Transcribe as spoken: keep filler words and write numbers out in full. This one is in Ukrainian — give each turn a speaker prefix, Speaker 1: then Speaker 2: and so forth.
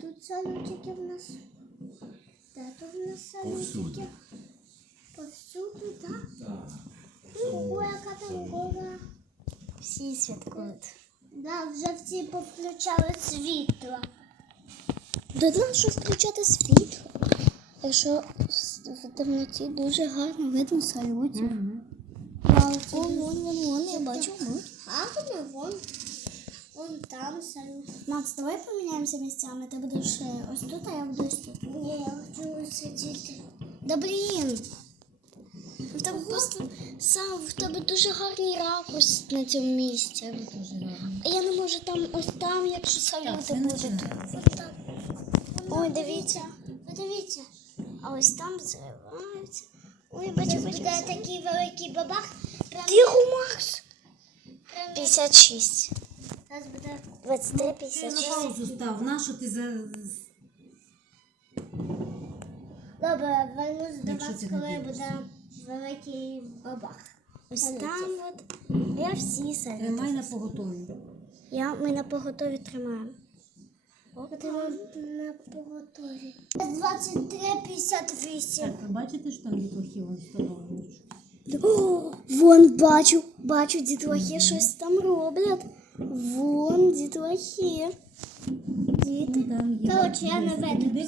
Speaker 1: тут салютики в нас? Де тут в нас салютики? Повсюду, так?
Speaker 2: Так.
Speaker 1: Ого, яка там гора.
Speaker 3: Всі святкують.
Speaker 1: Да, вже всі повключали світло.
Speaker 3: До нас що включати світло. Якщо в темноті дуже гарно видно салютів.
Speaker 1: Вау,
Speaker 3: О, вон, вон, вон, я бачу. Вон.
Speaker 1: гарно, вон. Вон там салют.
Speaker 3: Макс, давай поміняємося місцями. Ти будеш е, ось тут, а я буду ось тут.
Speaker 1: Ні, я хочу сидіти.
Speaker 3: Да блін. В тебе просто сам, в тебе дуже гарний ракурс на цьому місці. А я не можу там, ось там, якщо салюти будуть. Ось там. Ой, дивіться.
Speaker 1: Подивіться.
Speaker 3: А ось там зриваються. Ой, бачу,
Speaker 1: Зараз
Speaker 3: бачу.
Speaker 1: буде такий великий бабах. Прям,
Speaker 3: Тихо, Макс.
Speaker 1: прям,
Speaker 3: п'ятдесят шість.
Speaker 1: зараз буде.
Speaker 3: двадцять три,
Speaker 4: Ти
Speaker 3: п'ятдесят
Speaker 4: на
Speaker 3: шість.
Speaker 4: паузу став. Нащо ти за...
Speaker 1: Добре, вернусь до
Speaker 4: Якщо
Speaker 1: вас,
Speaker 4: ти не
Speaker 1: коли
Speaker 4: дивишся.
Speaker 1: буде великий бабах.
Speaker 3: Ось
Speaker 1: Салютів.
Speaker 3: там от. Я всі салюти.
Speaker 4: Тримай на поготові.
Speaker 3: Я, ми на поготові тримаємо.
Speaker 1: Будемо на поготові. двадцять три п'ятдесят вісім.
Speaker 4: Так, ви бачите, що там дітлахи вон встановлюють?
Speaker 3: О, вон бачу, бачу, дітлахи щось там роблять. Вон дітлахи. Діти.
Speaker 4: Там є.
Speaker 1: Коротше, я не веду.